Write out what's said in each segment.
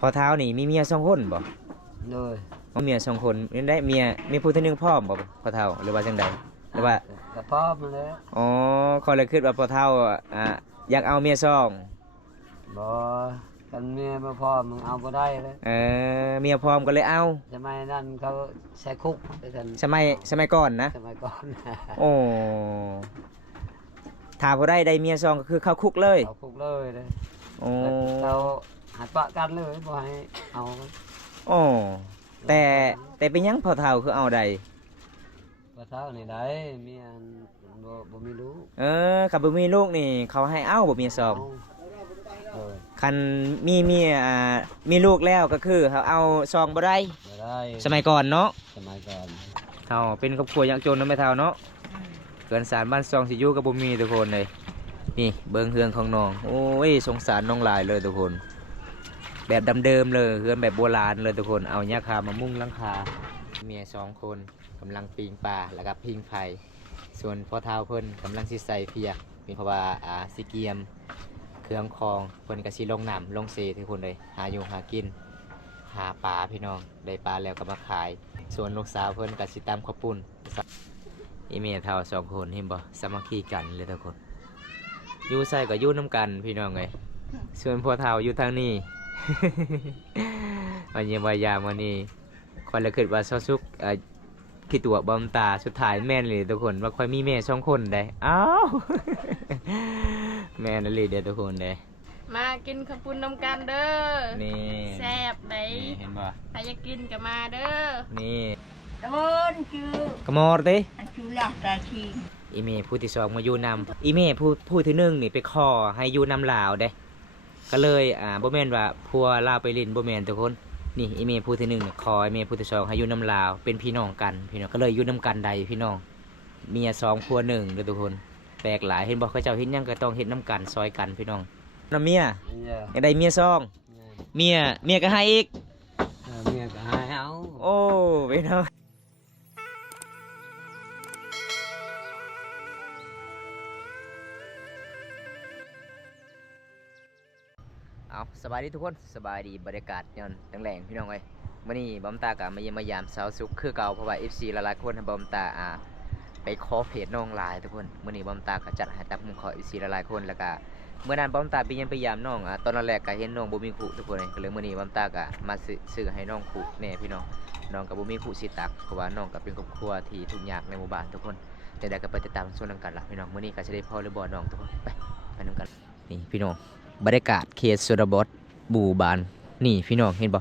พอเท้านี่มีเมีย2 คนบ่เลยเอาเมีย2 คนนี่ได้เมียมีผู้ที่หนึ่งพร้อมบ่พอเท้าหรือว่าจังใดหรือว่าก็พร้อมเลยอ๋อเขาเลยคิดว่าพอเท้าอยากเอาเมีย2บ่กันเมียบ่พร้อมมึงเอาบ่ได้เลยเมียพร้อมก็เลยเอาสมัยนั้นเขาใช้คุกด้วยกันสมัยก่อนนะสมัยก่อนโอ้ถ้าบ่ได้เมีย2ก็คือเข้าคุกเลยเข้าคุกเลยโอ้เราหาปะกันเลยบ่ให้เอาโอ้แต่เป็นยังพอเท่าคือเอาใดพอเท่านี่ได้เมียบ่มีลูกกับบ่มีลูกนี่เขาให้เอาบ่มี2คันมีเมียมีลูกแล้วก็คือเขาเอา2บ่ได้สมัยก่อนเนาะสมัยก่อนเท่าเป็นครอบครัวยากจนเนาะแม่เท่าเนาะเกินสารบ้านซองสิอยู่กับบ่มีทุกคนเลยนี่เบิ่งเฮือนของน้องโอ้ยสงสารน้องหลายเลยทุกคนแบบเดิมเลยเฮือนแบบโบราณเลยทุกคนเอาหญ้าคามามุ่งหลังคาเมีย2 คนกำลังปีงปลาแล้วก็พิงไฟส่วนพ่อเท้าเพิ่นกำลังสิใส่เพียกเป็นเพราะว่าสิเกียมเครื่องคองเพิ่นก็สิลงน้ำลงเซทุกคนเลยหาอยู่หากินหาปลาพี่น้องได้ปลาแล้วก็มาขายส่วนลูกสาวเพิ่นก็สิตำข้าวปุ้นอีเมียเท่า2 คนเห็นบ่สามัคคีกันเลยทุกคนอยู่ใส่ก็อยู่น้ำกันพี่น้องเลยส่วนพ่อเท่าอยู่ทางนี้ วันเยี่ยมวายามวันนี้คนละคิดว่าซอสุกคิดตัวบอมตาสุดท้ายแม่นเลยทุกคนว่าค่อยมีแม่2 คนได้อ้าว แม่นั่นเลยเด้อทุกคนได้มากินข้าวปุ้นน้ำกันเด้อนี่แซ่บได้เห็นบ่ใครอยากกินก็มาเด้อนี่โดนคือกระมอดดิอันคือหลักตาทีอีเมผู้ที่2มาอยู่นำอีเมผู้ที่1นี่ไปขอให้อยู่นำลาวเด้ก็เลยบ่แม่นว่าพัวลาวไปลินบ่แม่นทุกคนนี่อีเมผู้ที่1เนี่ยขออีเมผู้ที่2ให้อยู่นำลาวเป็นพี่น้องกันพี่น้องก็เลยอยู่นำกันใดพี่น้องเมีย2พัว1เด้อทุกคนแปลกหลายเห็นบ่เขาเจ้าเฮ็ดหยังก็ต้องเฮ็ดนำกันซอยกันพี่น้องน้ำเมียอยากได้เมีย2เมียก็ให้อีกเมียก็ให้เอาโอ้พี่น้องเอาสบายดีทุกคนสบายดีบรรยากาศยอนแรงๆพี่น้องเอ้ยมื่อนี้บอมตากะมาเยี่ยมมายามสาวสุขคือเก่าเพราะว่า FC หลายๆคนบอมตาไปขอเพจน้องหลายทุกคนมื่อนี้บอมตาก็จัดให้ตามผมขอ FC หลายๆคนแล้วก็เมื่อนั้นบอมตาไปเยี่ยมพยายามน้องตอนแรกก็เห็นน้องบ่มีคู่ทุกคนเลยก็เลยมื่อนี้บอมตากะมาซื้อให้น้องคู่แน่พี่น้องน้องกับบ่มีคู่สิตักเพราะว่าน้องก็เป็นครอบครัวที่ทุกข์ยากในหมู่บ้านทุกคนแต่ได้ก็ไปติดตามส่วนนำกันล่ะพี่น้องมื่อนี้ก็จะได้พ่อหรือบ่น้องทุกคนไปนำกันนี่พี่น้องบรรยากาศเขตชนบทบูบานนี่พี่น้องเห็นบ่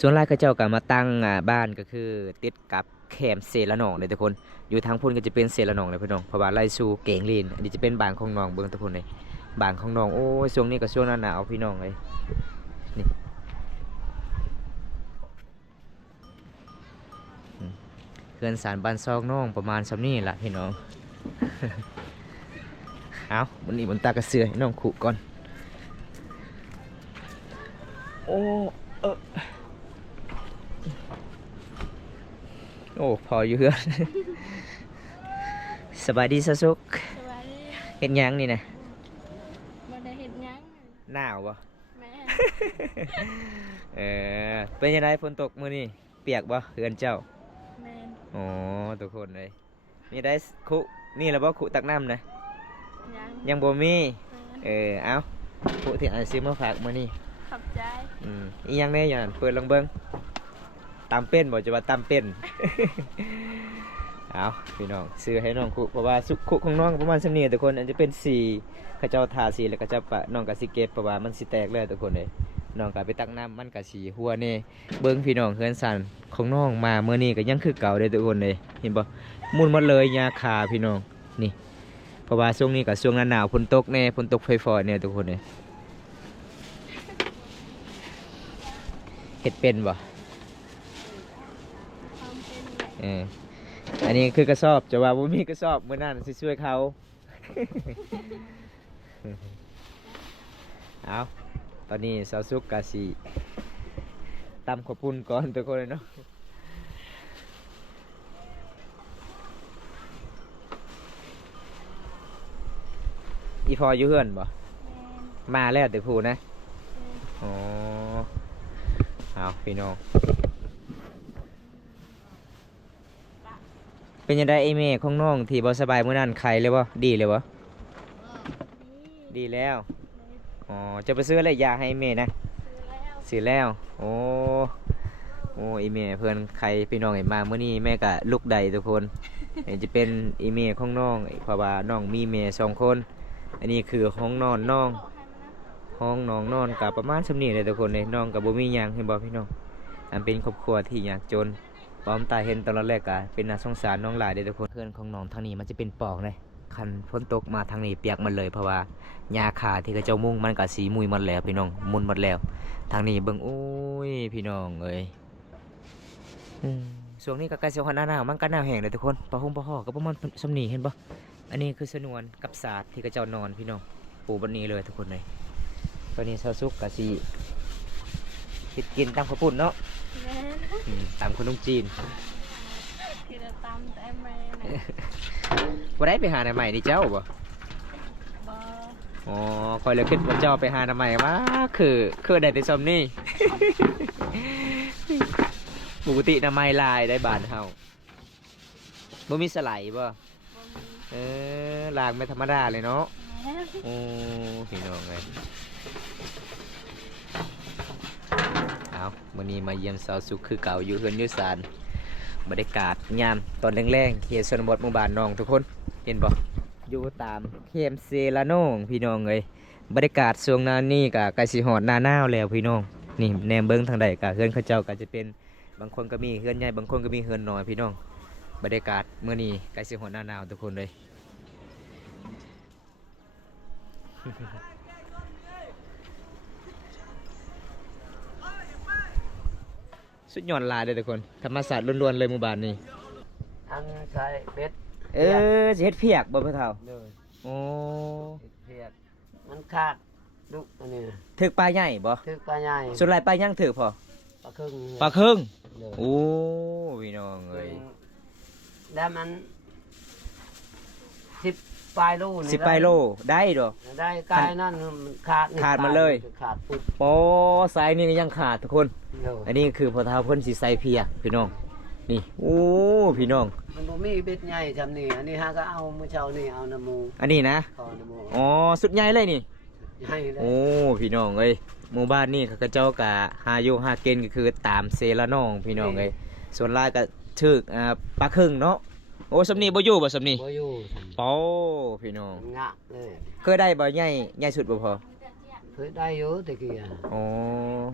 ส่วนรายเขาเจ้าก็มาตั้งบ้านก็คือติดกับแคมเซละนองเลยทุกคนอยู่ทางพุ่นก็จะเป็นเซละนองเลยพี่น้องเพราะว่าไล่สู่เก่งลีนอันนี้จะเป็นบ้านของน้องเบิ่งทุกคนเลยบ้านของน้องโอ้ยช่วงนี้ก็ช่วงหนาวพี่น้องเลยนี่เพื่อนสารบ้านซอกน้องประมาณซำนี้ล่ะพี่น้อง เอาวันนี้บนตากระเสือให้น้องขู่ก่อนโอ้โอ้พออยู่เฮือนสบายดีซะสุกเฮ็ดหยังนี่นะบ่ได้เฮ็ดหยังหนาวบ่แม่เป็นยังไงฝนตกมื้อนี้เปียกบ่เฮือนเจ้าแม่อ๋อทุกคนเลยนี่ได้คุนี่แล้วบ่คุตักน้ำนะยังบ่มีเอาคุที่อันซื้อมาฝากมื้อนี้ขอบใจอีหยังแน่อย่างเปิดลองเบิ่งตามเป็นบ่จะว่าตามเป็น เอาพี่น้องซื้อให้น้องคุเพราะว่าสุขุของน้องประมาณ2 นิ้วทุกคนอันจะเป็นสีเขาเจ้าทาสีแล้วก็จะปะน้องก็สิเก็บเพราะว่ามันสิแตกเลยทุกคนเลยน้องก็ไปตักน้ำมันก็สีหัวนี่เบิ่งพี่น้องเฮือนสั่นของน้องมาเมื่อนี้ก็ยังคือเก่าเลยทุกคนเลยเห็นบ่มุนหมดเลยยาคาพี่น้องนี่เพราะว่าช่วงนี้ก็ช่วงหนาวฝนตกแน่ฝนตกไฟฟอเนี่ยทุกคนเลยเฮ็ดเป็นบ่อันนี้คือกระสอบจะว่าบ่มีกระสอบเมื่อนั้นสิช่วยเขา เอาตอนนี้สาวสุกกะสิตำข้าวปุ้นก่อนทุกคนเลยเนาะอีพออยู่เฮือนบ่มาแล้วแต่ผู้นะอ๋อ เอาพี่น้องเป็นยังไงไอเมย์ของน้องที่บ่สบายเมื่อนั้นไข้เลยบ่ดีเลยบ่ดีแล้วอ๋อจะไปซื้ออะไรยาให้ไอ้เมย์นะซื้อแล้วโอ้ไอเมย์เพื่อนใครพี่น้องเห็นมาเมื่อนี้แม่ก็ลุกใดทุกคน เห็นจะเป็นไอเมย์ของน้องเพราะว่าน้องมีเมย์2 คนอันนี้คือห้องนอนน้องห้องน้องนอนกับประมาณสำนี้เลยทุกคนเลยน้องกับบ่มีหยังเห็นบ่พี่น้องอันเป็นครอบครัวที่ยากจนพร้อมตาเห็นตอนแรกก็เป็นน่าสงสารน้องหลายเด้อทุกคนเพื่อนของน้องทางนี้มันจะเป็นปอกเลยคันฝนตกมาทางนี้เปียกหมันเลยเพราะว่าหญ้าคาที่เขาเจ้ามุ่งมันก็สีมุยหมดแล้วพี่น้องมุนหมดแล้วทางนี้เบิ่งโอ้ยพี่น้องเอ้ยช่วงนี้ก็ใกล้สิฮอดหน้าหนาวมันก็หนาวแห้งเลยทุกคนปะฮงปะฮอก็ประมาณสำนี้เห็นบ่อันนี้คือสนวนกับศาสตร์ที่เขาเจ้านอนพี่น้องปูบันนี้เลยทุกคนเลยตอนนี้เช้าสุกก็สิคิดกินตามข้าวปุ้นเนาะ แม่น ตามขนมจีน กินตำแต่แม่น่ะ บ่ได้ไปหาหน้าใหม่นี่เจ้าบ่ บ่ อ๋อคอยเลยคิดว่าเจ้าไปหาหน้าใหม่ว่าคือได้แต่ซำนี่ ปกติหน้าใหม่ลายได้บานเฮาบ่มีสไลด์บ่ บ่มี ลางไม่ธรรมดาเลยเนาะ แม่น โอ้พี่น้องเอ้ยเอามื้อนี้มาเยี่ยมสาวสุขคือเก่าอยู่เฮือนอยู่ศาลบรรยากาศยามตอนแรงๆเขตชนบทหมู่บ้านน้องทุกคนเห็นบ่อยู่ตามเข้มเซลาโนงพี่น้องเอ้ยบรรยากาศช่วงหน้านี้ก็ใกล้สิฮอดหน้าหนาวแล้วพี่น้องนี่แนมเบิ่งทางใดก็เฮือนเขาเจ้าก็จะเป็นบางคนก็มีเฮือนใหญ่บางคนก็มีเฮือนน้อยพี่น้องบรรยากาศมื้อนี้ใกล้สิฮอดหน้าหนาวทุกคนเลย สุดยอดหลายเลยทุกคนธรรมศาสตร์ล้วนๆเลยหมู่บ้านนี้ อันใช้เป็ด สิเฮ็ดเพียกบ่พ่อเฒ่า เลย โอ้ เพียกมันขาดดุอันนี้ ถึกปลาใหญ่บ่ ถึกปลาใหญ่ ส่วนหลายปลายังถึกพอ ปลาครึ่ง ปลาครึ่ง เลย โอ้พี่น้องเอ้ย แล้วมัน10 ปลายโลนี่ 10 ปลายโลได้ดอก ได้กายนั่นมันขาดนี่ ขาดมาเลย ขาดปุ๊บ โอ้สายนี้ก็ยังขาดทุกคน เลย อันนี้คือพ่อเฒ่าเพิ่นสิใส่เพียพี่น้องนี่โอ้พี่น้อง มันบ่มีเบ็ดใหญ่จำนี่อันนี้ฮะก็เอามื้อเช้านี่เอาน้ำหมู อันนี้นะ ขอน้ำหมู อ๋อสุดใหญ่เลยนี่ ใหญ่เลย โอ้พี่น้องเอ้ยหมู่บ้านนี่เขาเจ้ากะหาอยู่หาเกณฑ์ก็คือตามเซละน้องพี่น้องเอ้ยส่วนหลายก็ถึกปลาครึ่งเนาะโอ้สำนีบ่อยู่บ่สำนี บ่อยู่ เป้าพี่น้อง มันงะเลย เคยได้บ่ใหญ่สุดบ่พอ เคยได้อยู่ตะกี้อะ โอ้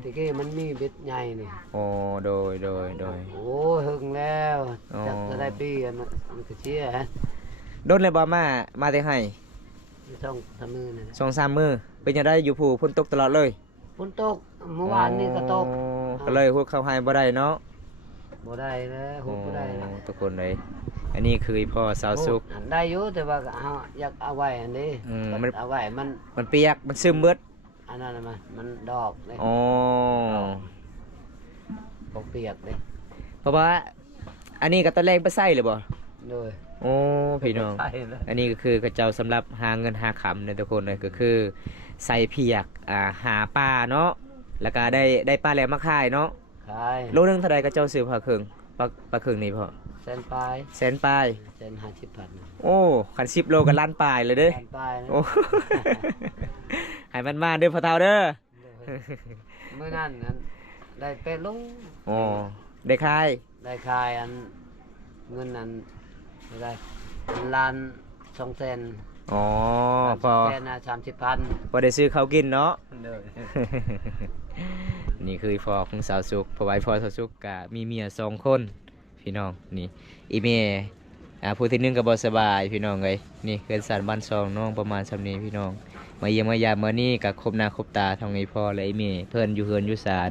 ตะกี้มันมีเบ็ดใหญ่นี่ โอ้โดย โอ้หึงแล้ว อ๋อ จักจะได้ปีอะมันก็เชี่ยฮะ โดนเลยบ่มาแต่ให้ ไม่ต้องทำมือนะ 2-3 มื้อเป็นจังได๋อยู่ผู้ฝนตกตลอดเลย ฝนตกเมื่อวานนี่ก็ตก อ๋อก็เลยหุดเข้าให้บ่ได้เนาะ บ่ได้แล้วหุบบ่ได้แล้ว ทุกคนเลยอันนี้คือพ่อสาวสุข อันได้อยู่แต่ว่าก็เอาอยากเอาไว้อันนี้ มัน เอาไว้มัน มันเปียกมันซึมเบิด อันนั้นน่ะมันดอกเลย อ๋อ ปกเปียกเลย เพราะว่าอันนี้ก็ตอนแรกไปใส่เลยบ่ โดย โอ้พี่น้อง ใช่เลย อันนี้ก็คือกระเจ้าสำหรับหาเงินหาคำเนี่ยทุกคนเลยก็คือใส่เพียกหาปลาเนาะแล้วก็ได้ปลาแล้วมาขายเนาะ ขาย โลนึงเท่าไรกระเจ้าซื้อปลาครึ่งปลาครึ่งนี่พอ เส้นปลาย แสนปลาย เส้น50,000นะ โอ้ขัน10 โลกันล้านปลายเลยเด้อ เส้นปลายนะ โอ้ ให้มันมาเด้อพ่อเฒ่าเด้อ เมื่อนั้นได้เป็ดลุง โอ้ได้ขาย ได้ขายอันเงินอันไม่ได้ล้าน200,000 อ๋อพอ แค่นะ30,000 พอได้ซื้อข้าวกินเนาะ เลย นี่คือพ่อของสาวสุขเพราะว่าพ่อสาวสุขกะมีเมีย2 คนพี่น้องนี่อีเมียผู้ที่หนึ่งก็บ่สบายพี่น้องเอ้ยนี่เกินสารบ้านซองน้องประมาณสำนี้พี่น้องมาเยี่ยมมายามมื้อนี้ก็ครบหน้าครบตาทั้งนี้พ่อและอีเมียเพิ่นอยู่เฮือนอยู่ศาล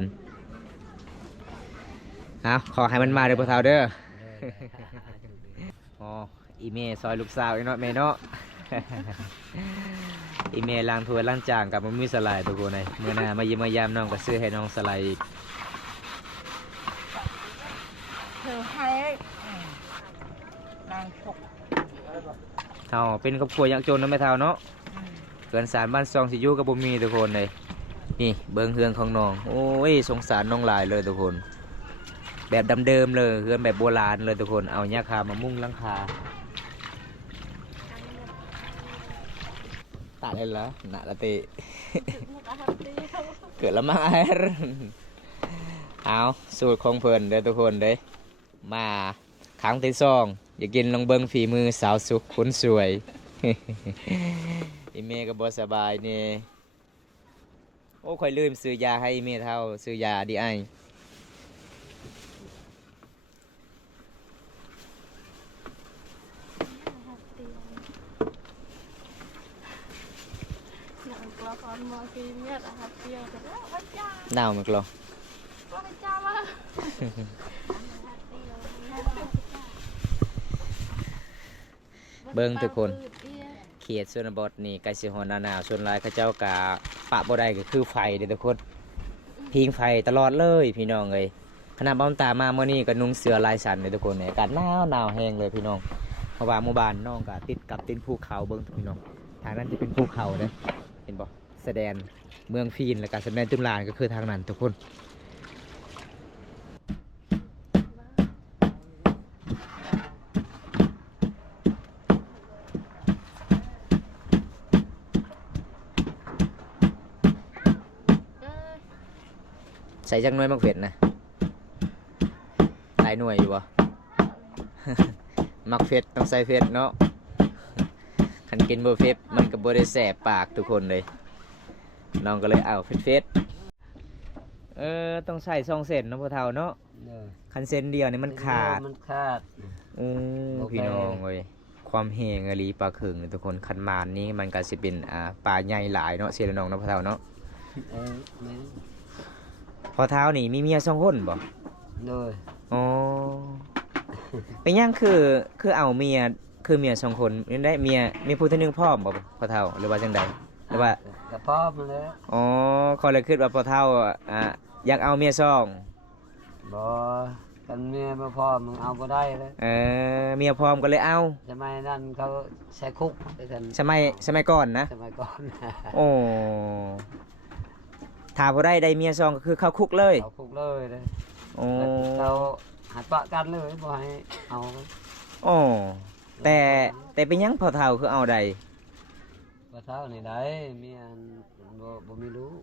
ขอให้มันมาเด้อพ่อเฒ่าเด้อ อ๋ออีเมซอยลูกสาวอีเนาะแม่เนาะ อีเมล้างถ้วยล้างจานกับมันมีสไลด์ตัวกูในเมื่อหน้ามาเยี่ยมมายามน้องก็ซื้อให้น้องสไลด์อีก เธอให้นางฉก เท่าเป็นครอบครัวยังจนนะแม่เท่าเนาะเกินสารบ้านซองสิอยู่กับบ่มีทุกคนเลย นี่เบิ่งเฮือนของน้องโอ้ยสงสารน้องหลายเลยทุกคน แบบเดิมๆเลยเฮือนแบบโบราณเลยทุกคนเอาหญ้าคามามุงหลังคาตัดเลยเหรอหนาละเตะ เกิดละมาเอาสูตรของเพิ่นเด้อทุกคนเด้อมาครั้งที่สองอย่ากินลองเบิ่งฝีมือสาวสุขคนสวย อีเมก็บ่สบายนี่โอ้ค่อยลืมซื้อยาให้อีเมเท่าซื้อยาดีไอ Con mò kim nhất là hạt tiêu thật đó, bắt cha, หนาวมั้ยกลอ có bắt cha mà. เบิ่งทุกคน เขตชนบทนี่ใกล้สิฮอดหน้าหนาวส่วนหลายเขาเจ้ากะปะบ่ได้ก็คือไฟเด้อทุกคนพิงไฟตลอดเลยพี่น้องเอ้ยขณะบ้านตามาเมื่อนี้ก็นุ่งเสื้อลายสันเลยทุกคนเนี่ยอากาศหนาวแห้งเลยพี่น้องเพราะว่าหมู่บ้านน้องก็ติดกับตีนภูเขาเบิ่งพี่น้องทางนั้นจะเป็นภูเขาเด้อเห็นบ่แสดงเมืองฟีนแล้วก็แสดงจุฬาก็คือทางนั้นทุกคน ใส่จังหน่วยมักเผ็ดนะหลายหน่วยอยู่บ่ มักเผ็ดต้องใส่เผ็ดเนาะคันกินบ่เผ็ดมันก็บ่ได้แสบปากทุกคนเลยน้องก็เลยเอาเผ็ดต้องใส่2เส้นเนาะพ่อเฒ่าเนาะ เด้อ คันเส้นเดียวนี่มันขาด มันขาด อู้พี่น้องเอ้ยความแห้งอหลีปลาเขิงนี่ทุกคนคันมานนี้มันก็สิเป็นปลาใหญ่หลายเนาะเสียน้องเนาะพ่อเฒ่าเนาะ แม่น พ่อเฒ่านี่มีเมีย2คนบ่ เด้อ อ๋อ เป็นหยังคือเอาเมียคือเมีย2คนนี่ได้เมียมีผู้ที่หนึงพร้อมบ่พ่อเฒ่าหรือว่าจังใดหรือว่า กระเพาะมันแล้ว อ๋อเขาเลยคิดว่าพ่อเฒ่าอยากเอาเมีย2 บ่กันเมียบ่พอมึงเอาบ่ได้เลย เมียพร้อมก็เลยเอา สมัยนั้นเขาใช้คุกด้วยกัน สมัยก่อนนะ สมัยก่อน โอ้ถ้าบ่ได้เมีย2ก็คือเข้าคุกเลย เอาคุกเลยเลย โอ้ เราหาปะกันเลยบ่ให้เอา โอ้แต่เป็นหยังพ่อเฒ่าคือเอาได้ บ่เท่านี่ได้เมียบ่มีลูก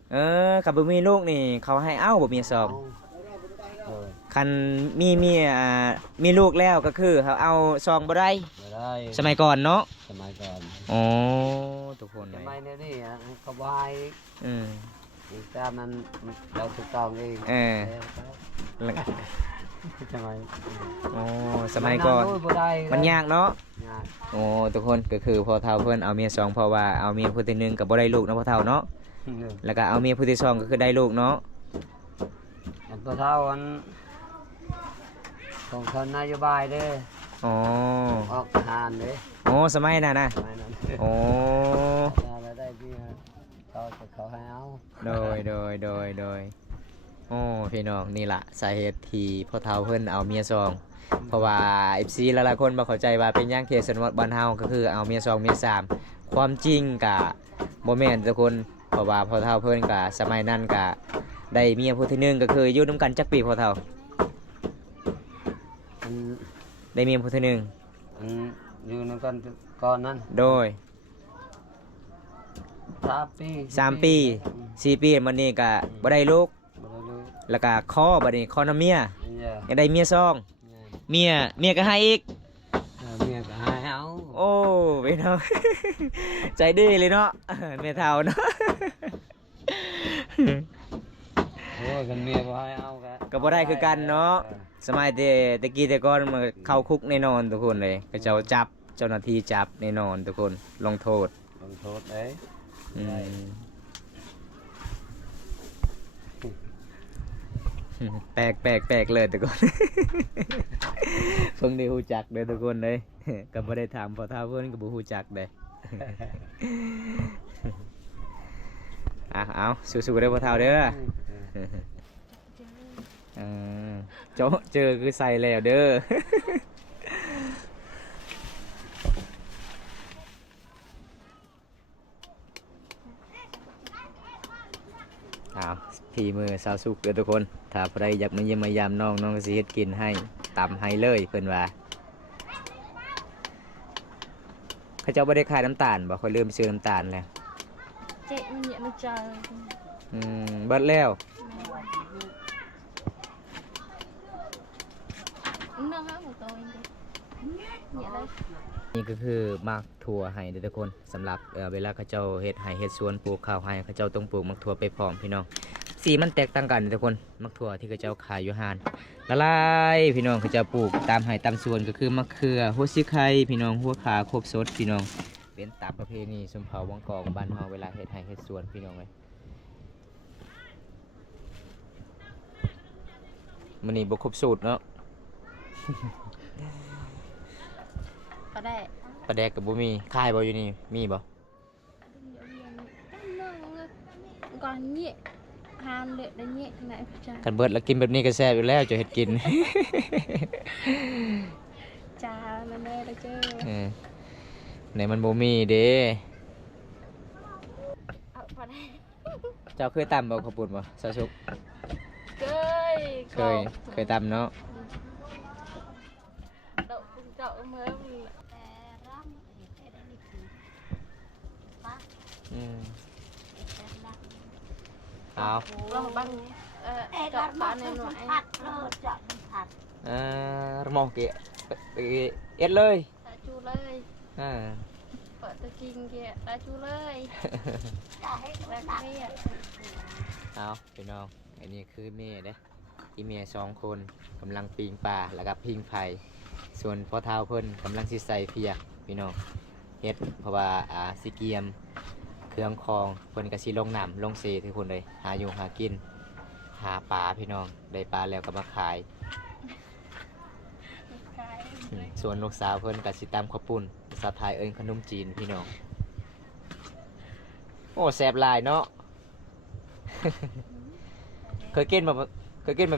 กับบ่มีลูกนี่เขาให้เอาบ่เมีย2 เออ คันมีเมียมีลูกแล้วก็คือเขาเอาซองบ่ได้ บ่ได้ สมัยก่อนเนาะ สมัยก่อน อ๋อทุกคน ส เลย มัยนี้นี่เขาบ่ให้ อืม อีกตามนั้นเราถูกต้องเอง แล้ว สมัย อ๋อสมัยก่อน บ่ได้ มันยากเนาะ ยาก โอ้ทุกคนก็คือพอเฒ่าเพิ่นเอาเมีย2เพราะว่าเอาเมียผู้ที่1ก็บ่ได้ลูกเนาะพอเฒ่าเนาะแล้วก็เอาเมียผู้ที่2ก็คือได้ลูกเนาะ อันบ่เท่าอันของคนนโยบายเด้อ อ๋อ ออกทานเด้อ โอ้สมัยนั้นนะ สมัยนั้น โอ้ แล้วได้เมียเขาให้เอา โดยโอ้พี่น้องนี่ล่ะสาเหตุที่พ่อเฒ่าเพิ่นเอาเมีย2เพราะว่า FC หลายๆคนบ่เข้าใจว่าเป็นหยังเขตชนบทบ้านเฮาก็คือเอาเมีย2เมีย3ความจริงก็บ่แม่นทุกคนเพราะว่าพ่อเฒ่าเพิ่นก็สมัยนั้นก็ได้เมียผู้ที่1ก็คืออยู่นํกันจักปีพ่อเฒ่า อัน ได้เมียผู้ที่1 อันอยู่ในก่อนนั้น โดย 3 ปี 3 ปี4 ปีมันนี่ก็บ่ได้ลูก บ่ได้ลูก แล้วก็ขอบัดนี้ขอนำเมีย เนี่ย ยังได้เมีย2เมียก็ให้อีก เมียก็ให้เอา โอ้พี่น้อง ใจดีเลยเนาะ เมียเฒ่าเนาะ โอ้ยกันเมียบ่ให้เอาก็ ก็บ่ได้คือกันเนาะสมัยแต่กี้แต่ก่อนมันเข้าคุกแน่นอนทุกคนเลยก็เจ้าจับเจ้าหน้าที่จับแน่นอนทุกคนลงโทษ ลงโทษเด้ อืมแปลกเลยทุกคน เพิ่งได้ฮู้จักเลยทุกคนเลย ก็บ่ได้ถามพอเท่าเพิ่นก็บ่ฮู้จักเด้ เอาสู้ๆเด้อพอเท่าเด้อ เจาะเจอคือใส่แล้วเด้อ ฝีมือสาวสุกเด้อทุกคนถ้าใครอยากมาเยี่ยมมายามน้องน้องก็สิเฮ็ดกินให้ตำให้เลยเพิ่นว่าเขาเจ้าบ่ได้ขายน้ำตาลบ่ค่อยลืมซื้อน้ำตาลแล้ว เจ๊มันเนี่ยมันเจอ เบิดแล้ว น้องฮะของตัวเองเนี่ยเลย นี่ก็คือมักถั่วให้เด้อทุกคนสำหรับเวลาเขาเจ้าเฮ็ดให้เฮ็ดสวนปลูกข้าวให้เขาเจ้าต้องปลูกมักถั่วไปพร้อมพี่น้องสีมันแตกต่างกันเด้อทุกคนมักถั่วที่เขาเจ้าขายอยู่ห้านละลายพี่น้องเขาเจ้าปลูกตามให้ตามสวนก็คือมะเขือหัวซิไข่พี่น้องหัวขาครบสดพี่น้องเป็นตามประเพณีชนเผ่าวังกองบ้านเฮาเวลาเฮ็ดให้เฮ็ดสวนพี่น้องเลยมื้อนี้บ่ครบสูตรเนาะ ก็ได้ ปลาแดกกับบ่มีขายบ่อยู่นี่มีบ่ ก่อนเนี่ยทานเลยได้เนี่ยไหนพี่จ้า กันเบิดแล้วกินแบบนี้ก็แซ่บอยู่แล้วจะเฮ็ดกิน จ้ามันได้แล้วเจ้า เออไหนมันบ่มีเด้ เอาพอได้ เจ้าเคยตำบ่ข้าวปุ้นบ่ซาซุก เคย เคยตำเนาะ đậu cùng chậu mới răm อืมเอา lo băng chậu bạn này nội ระมองเกะไปเอ็ดเลย đã chu lơi อ่า vợ tôi kinh kìa đã chu lơi đã kia เอาพี่น้องอันนี้คือเมียเด้อีเมีย2คนกำลังปีงปลาแล้วก็พิงไฟส่วนพ่อเท้าเพิ่นกำลังสิใส่เพียกพี่น้องเฮ็ดเพราะว่าสิเกียมเครื่องคองเพิ่นก็สิลงน้ำลงเซทุกคนเลยหาอยู่หากินหาปลาพี่น้องได้ปลาแล้วก็มาขาย ส่วนลูกสาวเพิ่นก็สิตำข้าวปุ้นภาษาไทยเอิ้นขนมจีนพี่น้องโอ้แซ่บหลายเนาะ เคยกินบ่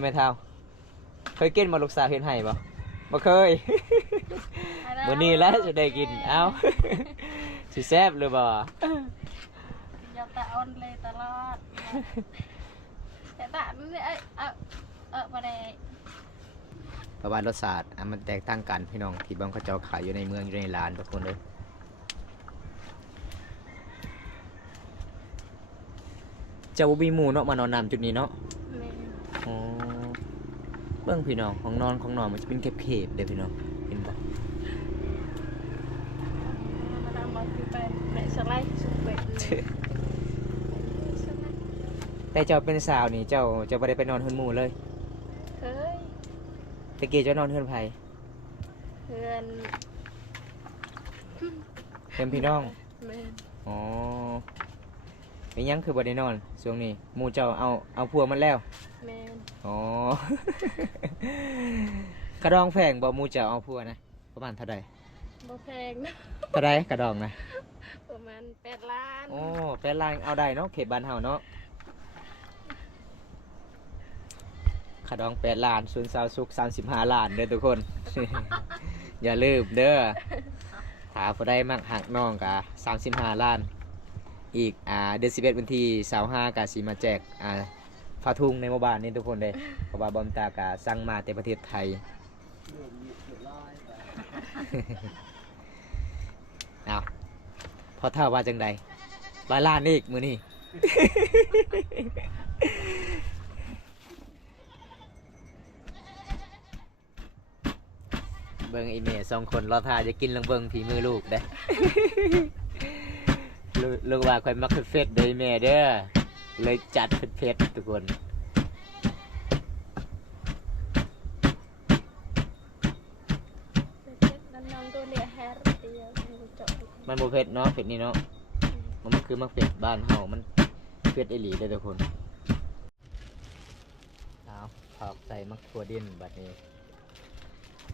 แม่เฒ่าเคยกินบ่ลูกสาวเฮ็ดให้บ่บ่เคย มื้อนี้แหล้วจะได้กินเอ้า สิแซ่บหรือบ่ giờ ta on lên ta lótแต่ตาเนี่ยมาได้ เพราะว่ารสชาติมันแตกต่างกันพี่น้องที่บางเขาเจ้าขายอยู่ในเมืองอยู่ในร้านทุกคนเลยเจ้าบ่มีหมู่เนาะมานอนน้ำจุดนี้เนาะ อ๋อเบิ่งพี่น้องของนอนมันจะเป็นเข็บๆเด้อพี่น้องเห็นบ่ มาดามบอกพี่ไปไหนสไลด์สุดเป็ด แต่เจ้าเป็นสาวนี่เจ้าบ่ได้ไปนอนเฮือนหมู่เลย เคย ตะกี้เจ้านอนเฮือนไผ เพื่อน เฮือนพี่น้อง แม่ อ๋อเป็นหยังคือบ่ได้นอนช่วงนี้หมู่เจ้าเอาผัวมันแล้ว แม่ อ๋อ กระดองแพงบ่หมู่เจ้าเอาผัวนะประมาณเท่าใด บ่แพงนะ เท่าใดกระดองนะ ประมาณ8 ล้าน โอ้8 ล้านเอาได้เนาะเขตบ้านเฮาเนาะกระดอง8 ล้านส่วนสาวสุก35 ล้านเด้อทุกคน อย่าลืมเด้อถ้าผู้ใดมักหักน้องก็35 ล้าน อีกเดือน11วันที่25ก็สิมาแจกผ้าถุงในหมู่บ้านนี่ทุกคนเด้เพราะว่าบอมตาก็สั่งมาแต่ประเทศไทย เอาพอเท่าว่าจังใดบาลานอีกมือนี่ เบิ่งอีเมล2 คนรอทาจะกินลังเบิ่งฝีมือลูกเด้ ลูกว่าค่อยมักเฟสเด้ออีเมลเด้อเลยจัดเผ็ดๆทุกคน น้องตัวเนี่ยแฮร์เดียวจบ มันบ่เผ็ดเนาะเผ็ดนี่เนาะมันคือมักเผ็ดบ้านเฮามันเผ็ดอีหลีเด้อทุกคนเอาถอกใส่มักถั่วดินบัดนี้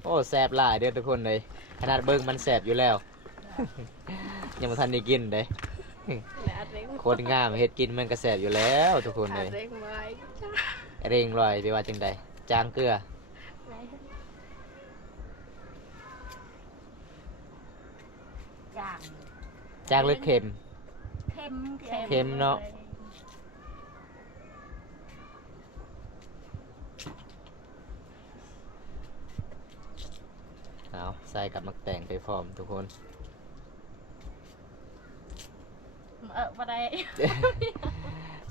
โอ้แซ่บหลายเด้อทุกคนเลยขนาดเบิ่งมันแซ่บอยู่แล้ว ยังบ่ทันได้กินเด้ โคตรงามเฮ็ดกินมันก็แซ่บอยู่แล้วทุกคนเลย เร่งไว้ เร่งรอยไปว่าจังใดจางเกลือ จาง จางหรือเค็ม เค็ม เค็มเนาะ ใส่กับมักแตงไปพร้อมทุกคน บ่ได้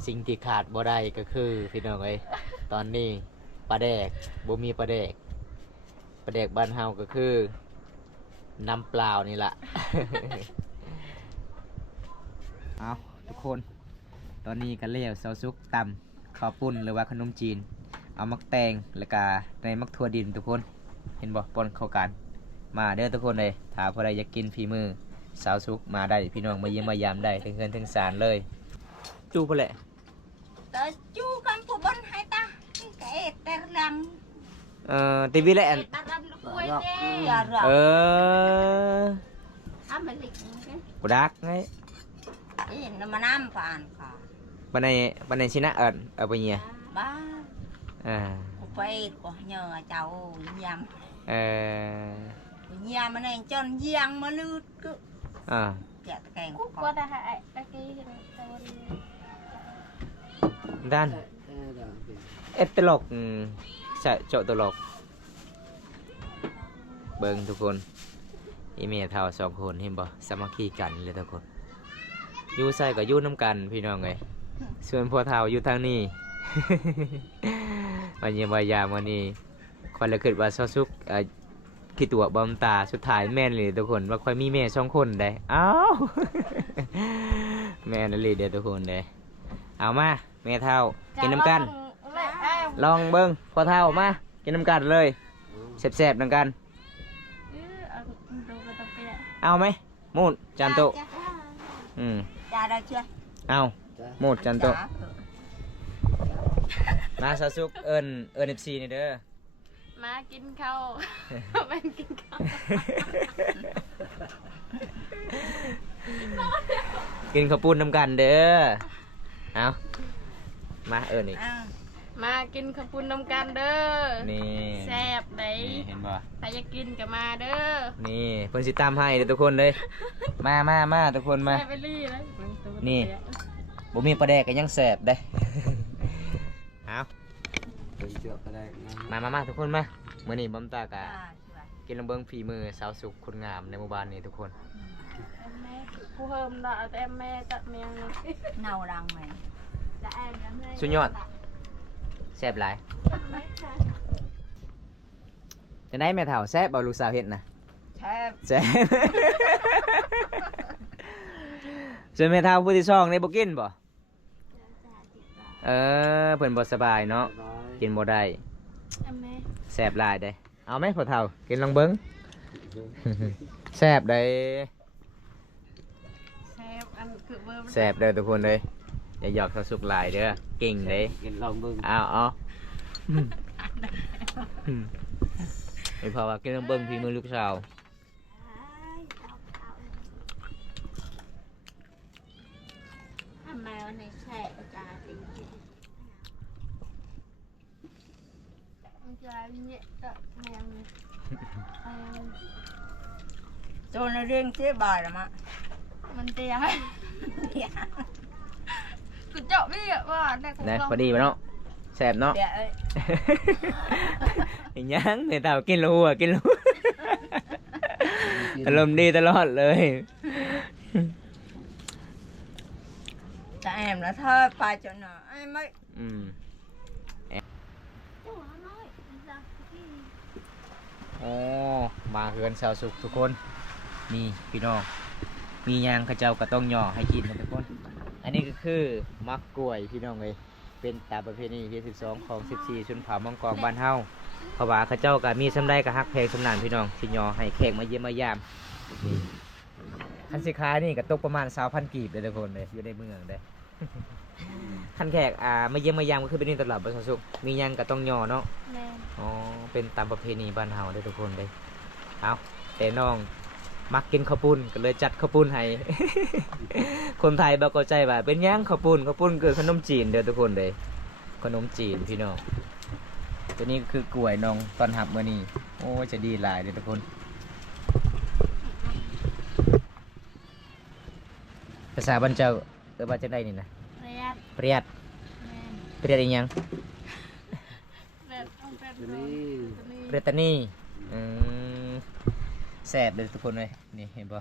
สิ่งที่ขาดบ่ได้ก็คือพี่น้องเอ้ยตอนนี้ปลาแดกบ่มีปลาแดกบ้านเฮาก็คือน้ำเปล่านี่ล่ะ เอาทุกคนตอนนี้ก็เลี้ยวเซาซุกตำข้าวปุ้นหรือว่าขนมจีนเอามักแตงแล้วก็ในมักทั่วดินทุกคนเห็นบ่ปนเข้ากันมาเด้อทุกคนเลยถ้าผู้ใดอยากกินฝีมือสาวซุกมาได้พี่น้องมาเยี่ยมมายามได้ถึงเงินถึงศาลเลยจูไปแหละ แต่จูกันผู้บนให้ตาแกแต่รัง ตีวีแหละ ตาดำลูกกล้วยเด้ อย่ารัง ทำมันหลิก กูดักไง นี่น้ำมันน้ำผ่านค่ะ บันในชินะไปเงีย บ้า อ่า ไปก็nhờ cháu nhầm ยามันเองจนเยียงมาลืดก็ อ่า แกะตะแกรง กูก็ได้ให้ตะกี้ตะวัน ด้านเอ็ดตลกใช่โจตลกเบิ้งทุกคนอีเมลเท่าสองคนเห็นบ่สามัคคีกันเลยทุกคนอยู่ใส่กับอยู่น้ำกันพี่น้องไงส่วนพวกเท่าอยู่ทางนี้ วันเยี่ยมวายามวันนี้คอยละคิดว่าซอซุกคิดตัวบอมตาสุดท้ายแม่นเลยทุกคนว่าคอยมีแม่สองคนได้อ้าว แม่นั่นเลยเดียวทุกคนได้เอามาแม่เท่ากินน้ำกันลองเบิ้งพอเท่ามากินน้ำกันเลยแซ่บๆน้ำกันเอาไหมมูดจันโตจ้าได้chưa เอามูดจันโตมาซาซุกเอิญFCนี่เด้อ มากินข้าวมากินข้าว กินข้าวปุ้นน้ำกันเด้อเอามานี่ มากินข้าวปุ้นน้ำกันเด้อ นี่ แซ่บได้ นี่เห็นบ่ ใครจะกินก็มาเด้อ นี่เพิ่นสิตามให้เด้อทุกคนเลย มาทุกคนมา แซ่บไปรี่เลย นี่ บ่มีปลาแดกก็ยังแซ่บได้ เอามาทุกคนมามื้อนี้บอมตากะกินลำเบิงฝีมือสาวสุขคนงามในหมู่บ้านนี้ทุกคน แม่ผู้เฮิมด่าแต่แม่ตัดเมียง nào đang mày ด่าแอนกันเลย สุดยอดแซ่บหลายจะได้แม่เฒ่าแซ่บบ่ลูกสาวเฮ็ดน่ะ thép แซ่บ ส่วนแม่เฒ่าผู้ที่สองนี่บ่กินบ่เพิ่นบ่สบายเนาะกินบ่ได้ แม่ แซ่บหลายเด้เอาไหมพ่อเฒ่ากินลองเบิ่ง แซ่บได้ แซ่บอันคือเบอร์ แซ่บเด้อทุกคนเลยอย่าหยอกเขาสุกหลายเด้อเก่งเด้ กินลองเบิ่ง เอาไม่พอว่ากินลองเบิ่งฝีมือลูกสาว ทำไมวันนี้แซ่บจ้าจริงมันจะเนี่ยตัดเมียง cho nó riêng chế bài là mà มันเตี้ยกูเจาะไม่เยอะว่าแต่กู นะ ลอง พอดีมาเนาะแซ่บเนาะ Dạ ơi อีหยังแม่เฒ่ากินแล้วหัวกินแล้ว อารมณ์ดีตลอดเลย Tại em nó thôi phải cho nó ai mấy อืมโอ้มาเฮือนสาวสุขทุกคนนี่พี่น้องมียางข้าเจ้าก็ต้องย่อให้กินนะทุกคน อันนี้ก็คือมักกล้วยพี่น้องเลยเป็นตามประเพณีที่12ของ14ชนเผ่ามังกรบ้านเฮาเพราะว่าข้าเจ้าก็มีสำได้ก็ฮักแพงสำนานพี่น้องสิย่อให้แขกมาเยี่ยมมายามนี่คันสิขายนี่ก็ตกประมาณ20,000กีบเลยทุกคนเลยอยู่ในเมืองเด้ คันแขกมาเยี่ยมมายามก็คือเป็นนี่ตลอดบ่สุขมีหยังก็ต้องย่อเนาะ แม่ อ๋อ เป็นตามประเพณีบ้านเฮาได้อทุกคนเลย เอาแต่น้องมักกินข้าวปุ้นก็เลยจัดข้าวปุ้นให้ คนไทยบ่เข้าใจว่าเป็นหยังข้าวปุ้นคือขนมจีนเด้อทุกคนเลยขนมจีนพี่น้อง ตัวนี้คือกล้วยน้องตอนหับมื้อนี้ โอ้ยจะดีหลายเด้อทุกคน ภาษาบ้านเจ้าว่าจังได๋นี่นะ เรียด เปรียด แม่ เปรียดอีหยัง เรียดต้องเป็น นี่ เปรียดตานี แซ่บเลยทุกคนเลยนี่เห็นบ่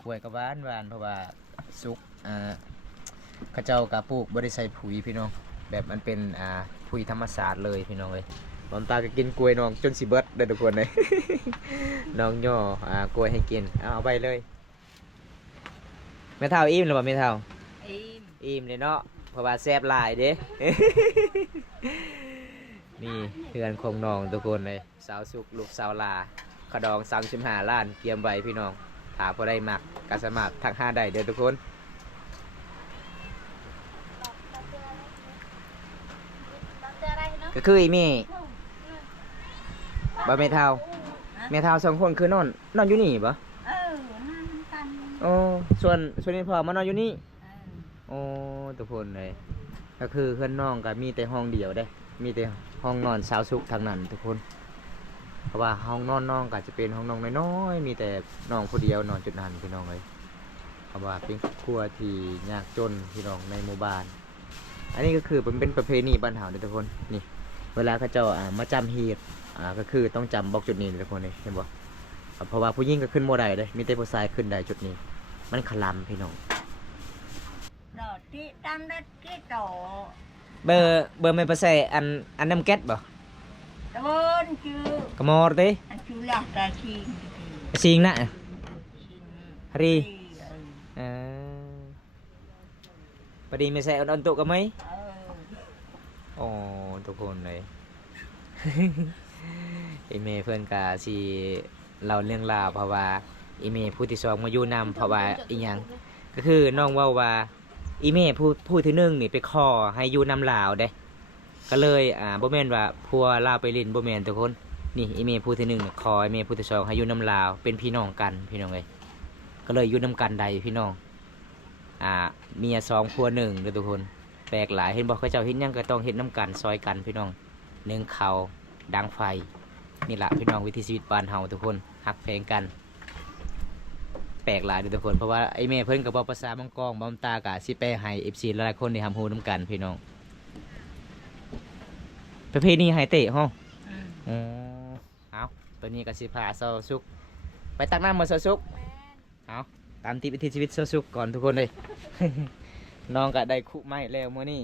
กล้วยก็หวานเพราะว่าสุกเขาเจ้าก็ปลูกบ่ได้ใส่ปุ๋ยพี่น้องแบบมันเป็นปุ๋ยธรรมชาติเลยพี่น้องเอ้ยบอมตาก็กินกล้วยน้องจนสิเบิดเด้อทุกคนเลย น้องย่อกล้วยให้กินเอาไปเลยแม่เฒ่าอิ่มหรือเปล่าแม่เฒ่าอิ่มเลยเนาะเพราะว่าแซ่บหลายเด้ นี่เพื่อนของน้องทุกคนเลยสาวสุกลูกสาวลาขดอง35 ล้านเตรียมไว้พี่น้องถ้าพอได้หมักก็สามารถทักหาได้เด้อทุกคนก็คืออีมี่บ่แม่เฒ่าแม่เฒ่า2 คนคือนอนอยู่นี่บ่ นั่นกัน โอ้ส่วนนี้พอมานอนอยู่นี่โอ้ทุกคนเลยก็คือเพื่อนน้องก็มีแต่ห้องเดียวได้มีแต่ห้องนอนสาวสุขทางนั้นทุกคนเพราะว่าห้องนอนน้องก็จะเป็นห้องนอนน้อยๆมีแต่น้องผู้เดียวนอนจุดนั้นพี่น้องเลยเพราะว่าเป็นครอบครัวที่ยากจนพี่น้องในหมู่บ้านอันนี้ก็คือเป็นประเพณีบ้านเฮาเด้อทุกคนนี่เวลาเขาเจ้ามาจำฮีตก็คือต้องจำบอกจุดนี้ทุกคนเลยเห็นบ่เพราะว่าผู้หญิงก็ขึ้นบ่ได้เลยมีแต่ผู้ชายขึ้นได้จุดนี้มันขลำพี่น้อง ดอกที่ตามได้ที่โต เบอร์ไม่ประเสอันน้ำแก๊สบ่ โดนชื่อก ระมอร์ติ อันชื่อหลักตาชิง สิงนะฮารี เออ พอดีไม่ใส่อันตุกะไหม เออ โอ้ทุกคนเลย อีเมเพื่อนกาสีเราเรื่องราวเพราะว่าอีเมผู้ที่สองมาอยู่นำเพราะว่าอีหยังก็คือน้องเว่าอีเมผู้ที่หนึ่งนี่ไปขอให้อยู่นำลาวเด้ก็เลยบ่แม่นว่าพัวลาวไปลินบ่แม่นทุกคนนี่อีเมผู้ที่หนึ่งขออีเมผู้ที่สองให้อยู่นำลาวเป็นพี่น้องกันพี่น้องเลยก็เลยอยู่นำกันใดพี่น้องเมีย2พัว1เด้อทุกคนแปลกหลายเห็นบอกเขาเจ้าเห็นยังก็ต้องเห็นน้ำกันซอยกันพี่น้องนึ่งข้าวดังไฟนี่แหละพี่น้องวิถีชีวิตบ้านเฮาทุกคนฮักเพลงกันแปลกหลายเด้อทุกคนเพราะว่าไอ้แม่เพิ่นกับภาษามังกรบอมตากะสิไปให้ FC หลายๆคนได้ทำฮู้น้ำกันพี่น้องประเพณีไฮเตะฮ้อง อืม เอาตัวนี้ก็สิพาเซาซุกไปตักน้ำมาเซาซุกเอาตามติดวิถีชีวิตเซาซุกก่อนทุกคนเลย น้องก็ได้คุไม้แล้วมื้อนี้